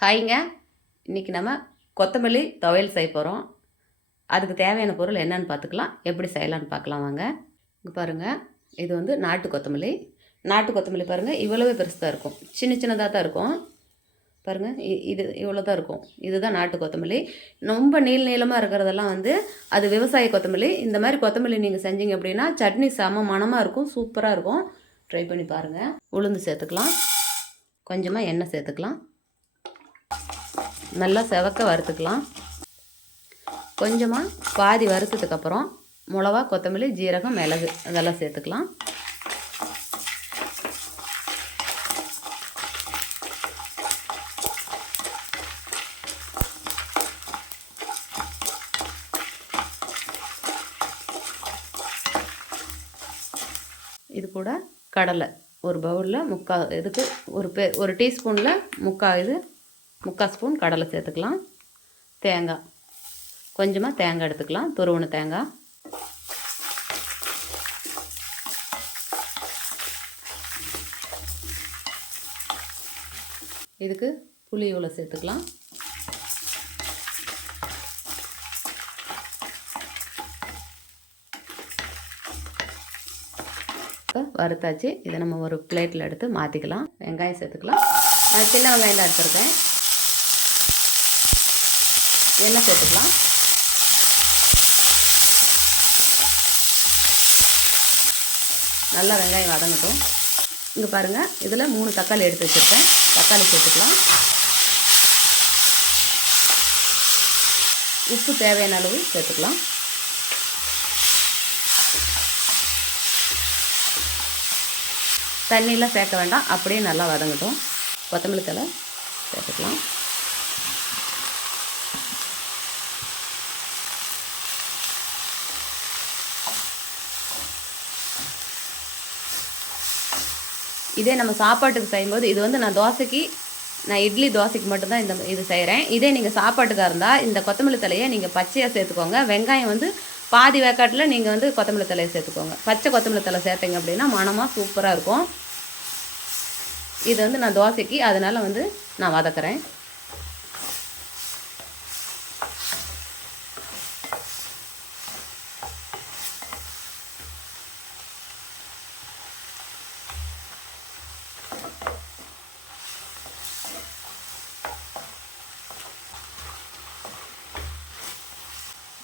ஹாய்ங்க. இன்றைக்கி நம்ம கொத்தமல்லி துவையல் செய்ய போகிறோம் அதுக்கு தேவையான பொருள் என்னன்னு பார்த்துக்கலாம். எப்படி செய்யலான்னு பார்க்கலாம் வாங்க. இங்கே பாருங்கள் இது வந்து நாட்டு கொத்தமல்லி. நாட்டு கொத்தமல்லி பாருங்கள் இவ்வளவே பெருசாக இருக்கும். சின்ன சின்னதாக தான் இருக்கும். பாருங்கள் இ- இது இவ்வளோ தான் இருக்கும். இதுதான் நாட்டு கொத்தமல்லி. ரொம்ப நீள் நீளமாக இருக்கிறதெல்லாம் வந்து அது விவசாய கொத்தமல்லி. இந்த மாதிரி கொத்தமல்லி நீங்கள் செஞ்சீங்க அப்படின்னா சட்னி செம மனமாக இருக்கும் சூப்பராக இருக்கும். ட்ரை பண்ணி பாருங்கள் உளுந்து சேர்த்துக்கலாம். கொஞ்சமாக எண்ணெய் சேர்த்துக்கலாம். நல்லா செவக்க வறுத்துக்கலாம். கொஞ்சமாக பாதி வறுத்ததுக்கப்புறம் மிளவா கொத்தமல்லி ஜீரகம் மிளகு அதெல்லாம் சேர்த்துக்கலாம். இது கூட கடலை ஒரு பவுலில் முக்கா இதுக்கு ஒரு பே ஒரு டீஸ்பூனில் முக்கா இது முக்கால் ஸ்பூன் கடலை சேர்த்துக்கலாம். தேங்காய். கொஞ்சமாக தேங்காய் எடுத்துக்கலாம். துருவணு தேங்காய். இதுக்கு புளி இவ்வளோ சேர்த்துக்கலாம். இப்போ வறுத்தாச்சு. இதை நம்ம ஒரு பிளேட்டில் எடுத்து மாற்றிக்கலாம் வெங்காயம் சேர்த்துக்கலாம். நான் சின்ன வெங்காயம் தான் எடுத்துருக்கேன். எண்ணெய் சேர்த்துக்கலாம். நல்லா வெங்காயம் வதங்கட்டும். இங்கே பாருங்கள் இதில் மூணு தக்காளி எடுத்து வச்சுருக்கேன். தக்காளி சேர்த்துக்கலாம். உப்பு தேவையான அளவு சேர்த்துக்கலாம். தண்ணியெலாம் சேர்க்க வேண்டாம் அப்படியே நல்லா வதங்கட்டும். கொத்தமல்லி தலை சேர்த்துக்கலாம். இதே நம்ம சாப்பாட்டுக்கு செய்யும்போது இது வந்து நான் தோசைக்கு நான் இட்லி தோசைக்கு மட்டும்தான் இந்த இது செய்கிறேன் இதே நீங்கள் சாப்பாட்டுக்காக இருந்தால் இந்த கொத்தமல்லி தலையை நீங்கள் பச்சையாக சேர்த்துக்கோங்க. வெங்காயம் வந்து பாதி வேக்காட்டில் நீங்கள் வந்து கொத்தமல்லி தலையை சேர்த்துக்கோங்க. பச்சை கொத்தமல்லி தலை சேர்த்தீங்க அப்படின்னா மணமாக சூப்பராக இருக்கும். இது வந்து நான் தோசைக்கு அதனால் வந்து நான் வதக்குறேன்.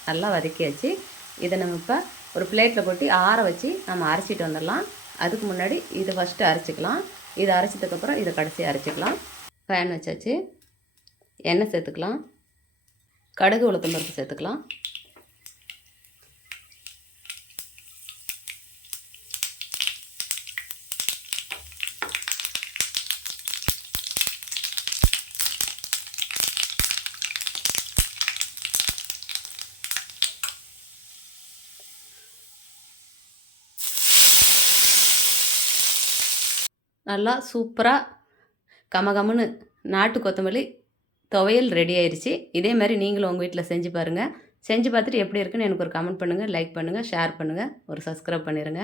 நல்லா வதக்கியாச்சு இதை நம்ம இப்போ ஒரு பிளேட்டில் கொட்டி ஆற வச்சு நம்ம அரைச்சிட்டு வந்துடலாம். அதுக்கு முன்னாடி இதை ஃபஸ்ட்டு அரைச்சிக்கலாம். இதை அரைச்சதுக்கப்புறம் இதை கடைசி அரைச்சிக்கலாம். ஃபேன் வச்சாச்சு. எண்ணெய் சேர்த்துக்கலாம். கடுகு உளுத்தம் பருப்பு சேர்த்துக்கலாம். நல்லா சூப்பராக கமகமன்னு நாட்டு கொத்தமல்லி துவையல் ரெடி ஆயிடுச்சு இதே மாதிரி நீங்களும் உங்கள் வீட்டில் செஞ்சு பாருங்கள் செஞ்சு பார்த்துட்டு எப்படி இருக்குன்னு எனக்கு ஒரு கமெண்ட் பண்ணுங்கள் லைக் பண்ணுங்கள் ஷேர் பண்ணுங்கள் ஒரு சப்ஸ்கிரைப் பண்ணிடுங்க